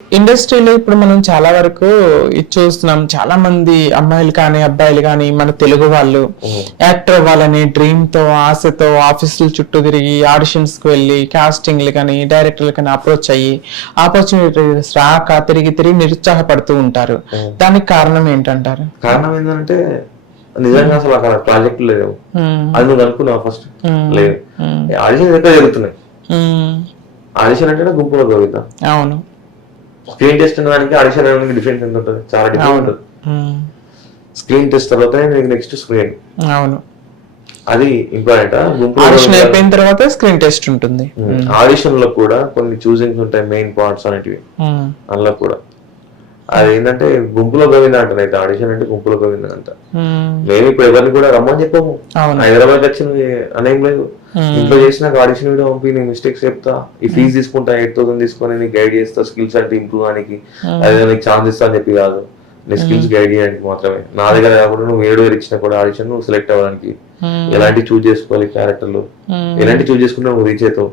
ఇండస్ట్రీలో ఇప్పుడు మనం చాలా వరకు ఇది చూస్తున్నాం. చాలా మంది అమ్మాయిలు కానీ అబ్బాయిలు కానీ మన తెలుగు వాళ్ళు యాక్టర్ అవ్వాలని డ్రీమ్ తో ఆశతో ఆఫీసుల చుట్టూ తిరిగి ఆడిషన్స్ కి వెళ్ళి కాస్టింగ్లు కానీ డైరెక్టర్లు కానీ అప్రోచ్ అయ్యి ఆపర్చునిటీస్ రాక తిరిగి తిరిగి నిరుత్సాహపడుతూ ఉంటారు. దానికి కారణం ఏంటంటారు? కారణం ఏంటంటే నిజంగా అసలు అక్కడ ప్రాజెక్ట్ లేవు. అది నువ్వు అనుకున్నావు ఫస్ట్ లేదు. ఆడిషన్ ఎక్కడ జరుగుతున్నాయి? ఆడిషన్ అంటే గుంపులో కవిత. అవును. స్క్రీన్ టెస్ట్ దానికి ఆడిషన్ అనేది డిఫరెంట్ ఎంత ఉంటుంది? చాలా డిఫరెంట్ ఉంటుంది. స్క్రీన్ టెస్ట్ తర్వాత నెక్స్ట్ స్క్రీన్. అవును. అది ఇంపార్టెంట్. ఆడిషన్ అయిపోయిన తర్వాత స్క్రీన్ టెస్ట్ ఉంటుంది. ఆడిషన్ లో కూడా కొన్ని చూసింగ్స్ ఉంటాయి, మెయిన్ పార్ట్స్ అనేటివి. అందులో కూడా అది ఏంటంటే గుంపులో గోవింద అంటారు. అయితే ఆడిషన్ అంటే గుంపులో గోవింద అంట. మేము ఇప్పుడు ఎవరిని కూడా రమ్మని చెప్పాము. హైదరాబాద్ వచ్చింది అనేం లేదు. ఇంట్లో చేసిన ఆడిషన్ వీడియో పంపి నేను మిస్టేక్స్ చెప్తా, ఈ ఫీజు తీసుకుంటా 8,000 తీసుకొని నీకు గైడ్ చేస్తా స్కిల్స్ అంటే ఇంప్రూవ్ అనికి, అదే నీకు ఛాన్స్ ఇస్తా అని చెప్పి కాదు, నీ స్కిల్స్ గైడ్ చేయడానికి మాత్రమే. నా దగ్గర కాకుండా నువ్వు 7,000 ఇచ్చినా కూడా ఆడిషన్ నువ్వు సెలెక్ట్ అవ్వడానికి ఎలాంటి చూజ్ చేసుకోవాలి క్యారెక్టర్లు, ఎలాంటి చూజ్ చేసుకుంటే నువ్వు రీచ్ అవుతావు,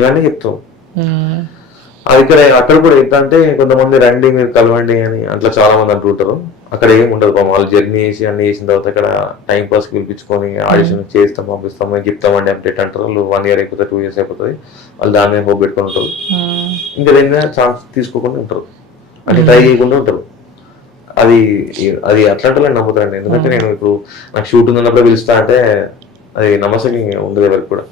ఇవన్నీ చెప్తావు. అది ఇక్కడ అక్కడ కూడా ఎంత అంటే కొంతమంది రండి మీరు కలవండి అని అట్లా చాలా మంది అంటుంటారు. అక్కడ ఏమి ఉండదు. వాళ్ళు జర్నీ చేసి అన్ని చేసిన తర్వాత ఇక్కడ టైం పాస్ పిలిపించుకొని ఆడిషన్ చేస్తాం పంపిస్తాం మేము చెప్తామండి అప్డేట్ అంటారు. వాళ్ళు 1 year అయిపోతుంది, 2 years అయిపోతుంది. వాళ్ళు దాని మీద హోప్ పెట్టుకొని ఉంటారు. ఇంకా దేని ఛాన్స్ తీసుకోకుండా ఉంటారు, అంటే ట్రై చేయకుండా ఉంటారు. అది అది అట్లాంటి నమ్ముతారండి. ఎందుకంటే నేను ఇప్పుడు నాకు షూట్ ఉన్నప్పుడు పిలుస్తా అంటే అది నమ్మసంగా ఉండదు ఎవరికి కూడా.